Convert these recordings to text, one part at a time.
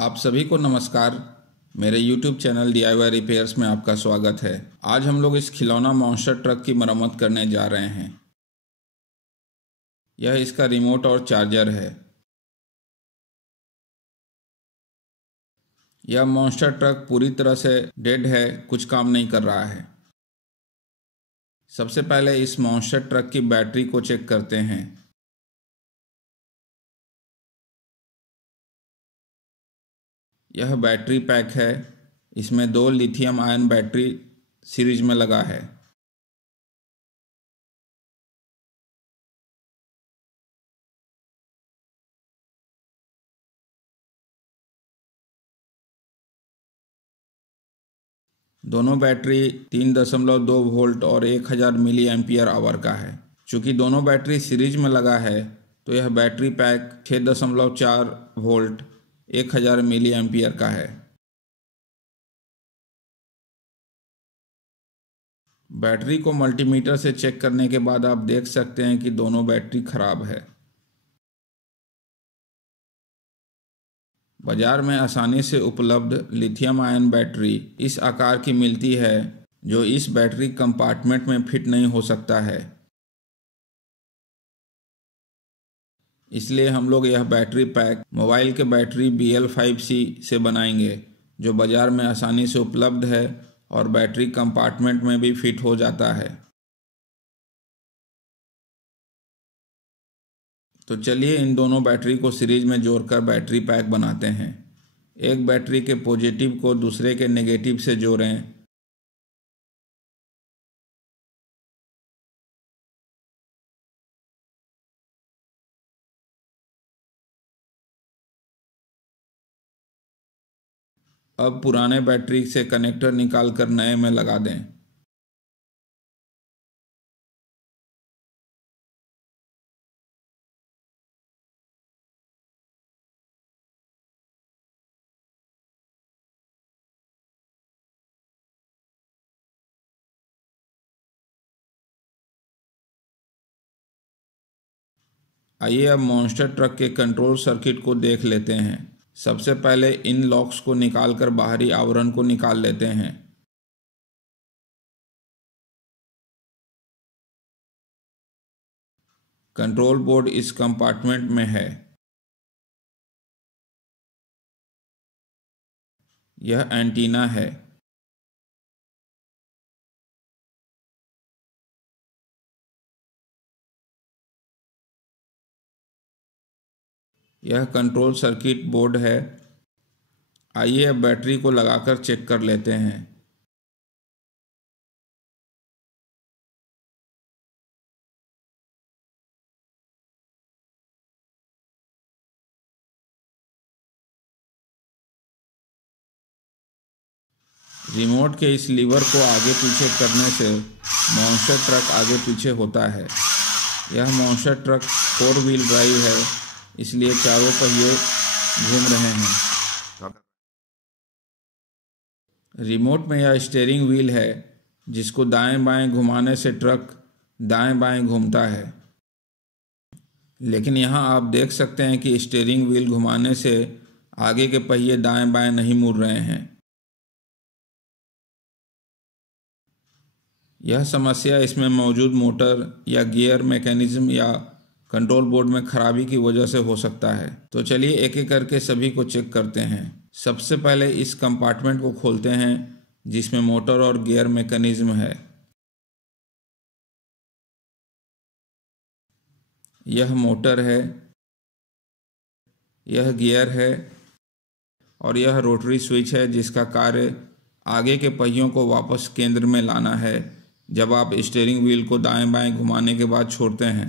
आप सभी को नमस्कार। मेरे YouTube चैनल DIY रिपेयर्स में आपका स्वागत है। आज हम लोग इस खिलौना मॉन्स्टर ट्रक की मरम्मत करने जा रहे हैं। यह इसका रिमोट और चार्जर है। यह मॉन्स्टर ट्रक पूरी तरह से डेड है, कुछ काम नहीं कर रहा है। सबसे पहले इस मॉन्स्टर ट्रक की बैटरी को चेक करते हैं। यह बैटरी पैक है। इसमें 2 लिथियम आयन बैटरी सीरीज में लगा है। दोनों बैटरी 3.2 वोल्ट और 1000 मिली एम्पियर आवर का है। चूँकि दोनों बैटरी सीरीज में लगा है तो यह battery pack 6.4 volt 1000 milliampere का है। बैटरी को मल्टीमीटर से चेक करने के बाद आप देख सकते हैं कि दोनों बैटरी खराब है। बाजार में आसानी से उपलब्ध लिथियम आयन बैटरी इस आकार की मिलती है जो इस बैटरी कंपार्टमेंट में फिट नहीं हो सकता है। इसलिए हम लोग यह बैटरी पैक मोबाइल के बैटरी BL5C से बनाएंगे जो बाजार में आसानी से उपलब्ध है और बैटरी कंपार्टमेंट में भी फिट हो जाता है। तो चलिए इन दोनों बैटरी को सीरीज में जोड़कर बैटरी पैक बनाते हैं। एक बैटरी के पॉजिटिव को दूसरे के नेगेटिव से जोड़ें। अब पुराने बैटरी से कनेक्टर निकालकर नए में लगा दें। आइए अब मॉन्स्टर ट्रक के कंट्रोल सर्किट को देख लेते हैं। सबसे पहले इन लॉक्स को निकालकर बाहरी आवरण को निकाल लेते हैं। कंट्रोल बोर्ड इस कंपार्टमेंट में है। यह एंटीना है। यह कंट्रोल सर्किट बोर्ड है। आइए अब बैटरी को लगाकर चेक कर लेते हैं। रिमोट के इस लीवर को आगे पीछे करने से मॉन्स्टर ट्रक आगे पीछे होता है। यह मॉन्स्टर ट्रक 4 व्हील ड्राइव है, इसलिए चारों पहिए घूम रहे हैं। रिमोट में यह स्टीयरिंग व्हील है जिसको दाएं बाएं घुमाने से ट्रक दाएं बाएं घूमता है। लेकिन यहाँ आप देख सकते हैं कि स्टीयरिंग व्हील घुमाने से आगे के पहिए दाएं बाएं नहीं मुड़ रहे हैं। यह समस्या इसमें मौजूद मोटर या गियर मैकेनिज्म या कंट्रोल बोर्ड में खराबी की वजह से हो सकता है। तो चलिए एक एक करके सभी को चेक करते हैं। सबसे पहले इस कंपार्टमेंट को खोलते हैं जिसमें मोटर और गियर मैकेनिज्म है। यह मोटर है, यह गियर है और यह रोटरी स्विच है जिसका कार्य आगे के पहियों को वापस केंद्र में लाना है जब आप स्टीयरिंग व्हील को दाएं बाएं घुमाने के बाद छोड़ते हैं।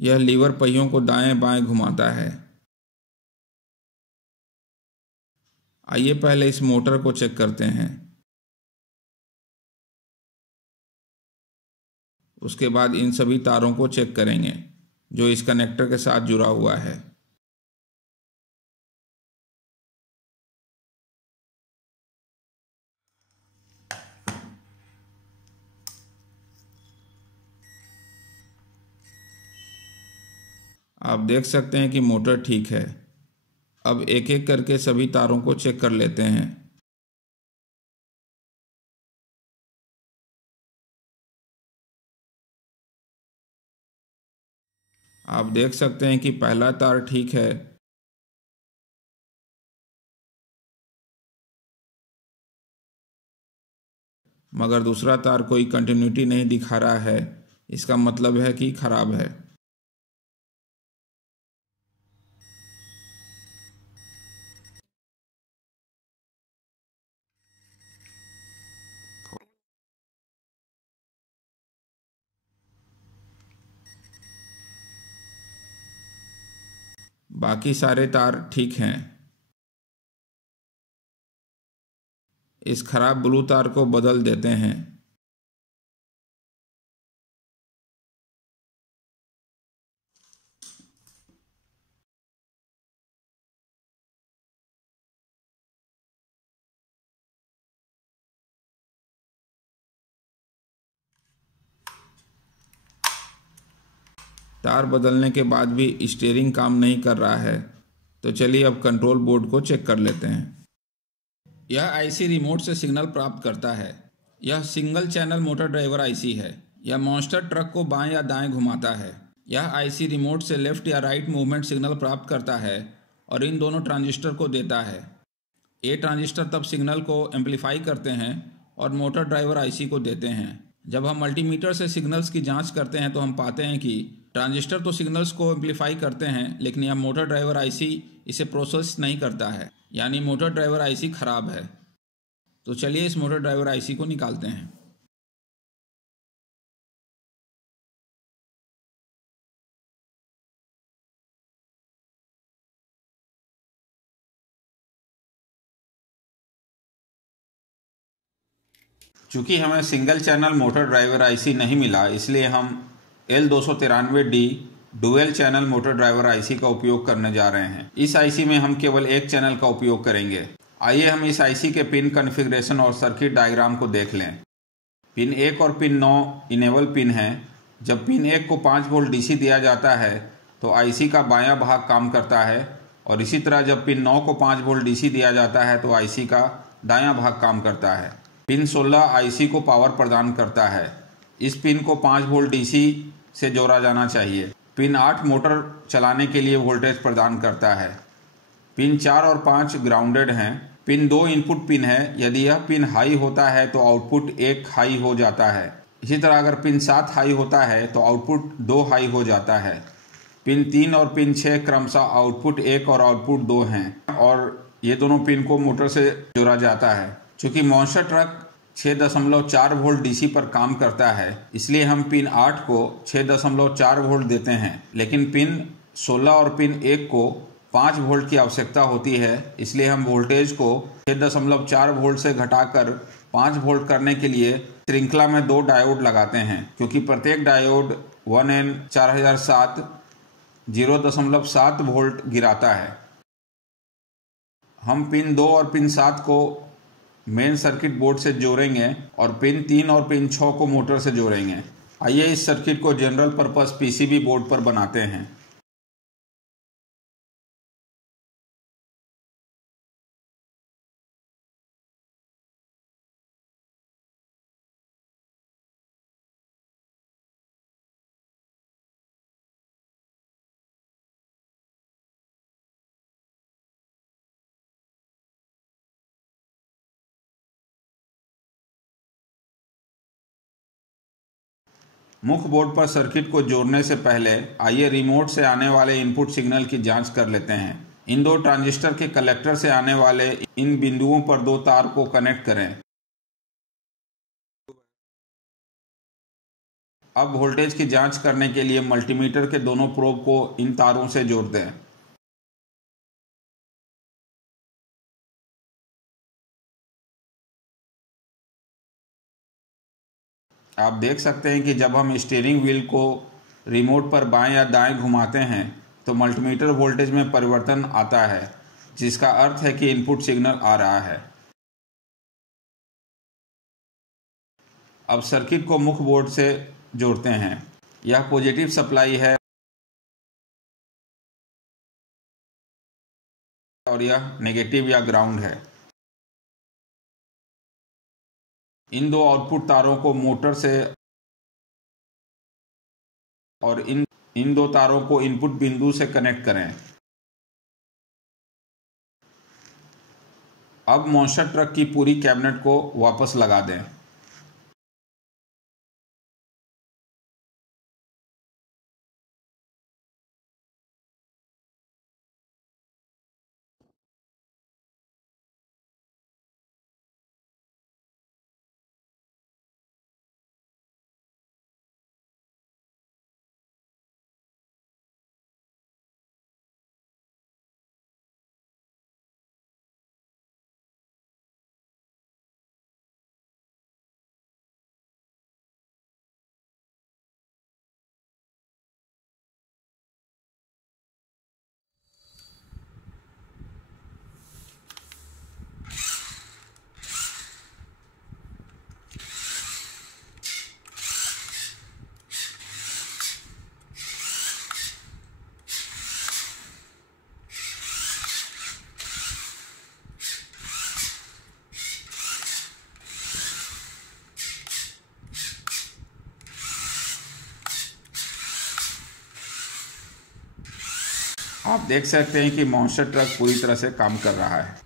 यह लीवर पहियों को दाएं बाएं घुमाता है। आइए पहले इस मोटर को चेक करते हैं। उसके बाद इन सभी तारों को चेक करेंगे जो इस कनेक्टर के साथ जुड़ा हुआ है। आप देख सकते हैं कि मोटर ठीक है। अब एक एक करके सभी तारों को चेक कर लेते हैं। आप देख सकते हैं कि पहला तार ठीक है, मगर दूसरा तार कोई कंटिन्यूटी नहीं दिखा रहा है। इसका मतलब है कि खराब है। बाकी सारे तार ठीक हैं। इस खराब ब्लू तार को बदल देते हैं। तार बदलने के बाद भी स्टीयरिंग काम नहीं कर रहा है, तो चलिए अब कंट्रोल बोर्ड को चेक कर लेते हैं। यह आईसी रिमोट से सिग्नल प्राप्त करता है। यह single channel motor driver IC है। यह मॉन्स्टर ट्रक को बाएं या दाएं घुमाता है। यह आईसी रिमोट से लेफ्ट या राइट मूवमेंट सिग्नल प्राप्त करता है और इन दोनों ट्रांजिस्टर को देता है। ये ट्रांजिस्टर तब सिग्नल को एम्पलीफाई करते हैं और मोटर ड्राइवर आईसी को देते हैं। जब हम मल्टीमीटर से सिग्नल्स की जांच करते हैं तो हम पाते हैं कि ट्रांजिस्टर तो सिग्नल्स को एम्पलीफाई करते हैं, लेकिन यह मोटर ड्राइवर आईसी इसे प्रोसेस नहीं करता है, यानी मोटर ड्राइवर आईसी खराब है। तो चलिए इस मोटर ड्राइवर आईसी को निकालते हैं। चूँकि हमें single channel motor driver IC नहीं मिला, इसलिए हम L293D dual channel motor driver IC का उपयोग करने जा रहे हैं। इस आईसी में हम केवल एक चैनल का उपयोग करेंगे। आइए हम इस आईसी के पिन कॉन्फ़िगरेशन और सर्किट डायग्राम को देख लें। पिन 1 और पिन 9 इनेबल पिन हैं। जब पिन 1 को 5 वोल्ट डीसी दिया जाता है तो आईसी का बायां भाग काम करता है, और इसी तरह जब पिन 9 को 5 वोल्ट डीसी दिया जाता है तो आईसी का दायां भाग काम करता है। पिन 16 आईसी को पावर प्रदान करता है। इस पिन को 5 वोल्ट डीसी से जोड़ा जाना चाहिए। पिन 8 मोटर चलाने के लिए वोल्टेज प्रदान करता है। पिन 4 और 5 ग्राउंडेड हैं। पिन 2 इनपुट पिन है। यदि यह पिन हाई होता है तो आउटपुट 1 हाई हो जाता है। इसी तरह अगर पिन 7 हाई होता है तो आउटपुट 2 हाई हो जाता है। पिन 3 और पिन 6 क्रमशः आउटपुट 1 और आउटपुट 2 हैं, और ये दोनों पिन को मोटर से जोड़ा जाता है। चूँकि मॉन्स्टर ट्रक 6.4 वोल्ट डीसी पर काम करता है, इसलिए हम पिन 8 को 6.4 वोल्ट देते हैं, लेकिन पिन 16 और पिन 1 को 5 वोल्ट की आवश्यकता होती है। इसलिए हम वोल्टेज को 6.4 वोल्ट से घटाकर 5 वोल्ट करने के लिए श्रृंखला में 2 डायोड लगाते हैं, क्योंकि प्रत्येक डायोड 1N4007 0.7 वोल्ट गिराता है। हम पिन 2 और पिन 7 को मेन सर्किट बोर्ड से जोड़ेंगे और पिन 3 और पिन 6 को मोटर से जोड़ेंगे। आइए इस सर्किट को जनरल पर्पस पीसीबी बोर्ड पर बनाते हैं। मुख्य बोर्ड पर सर्किट को जोड़ने से पहले आइए रिमोट से आने वाले इनपुट सिग्नल की जांच कर लेते हैं। इन 2 ट्रांजिस्टर के कलेक्टर से आने वाले इन बिंदुओं पर 2 तार को कनेक्ट करें। अब वोल्टेज की जांच करने के लिए मल्टीमीटर के दोनों प्रोब को इन तारों से जोड़ दें। आप देख सकते हैं कि जब हम स्टीयरिंग व्हील को रिमोट पर बाएं या दाएं घुमाते हैं तो मल्टीमीटर वोल्टेज में परिवर्तन आता है, जिसका अर्थ है कि इनपुट सिग्नल आ रहा है। अब सर्किट को मुख्य बोर्ड से जोड़ते हैं। यह पॉजिटिव सप्लाई है और यह नेगेटिव या ग्राउंड है। इन दो आउटपुट तारों को मोटर से और इन दो तारों को इनपुट बिंदु से कनेक्ट करें। अब मॉन्स्टर ट्रक की पूरी कैबिनेट को वापस लगा दें। आप देख सकते हैं कि मॉन्स्टर ट्रक पूरी तरह से काम कर रहा है।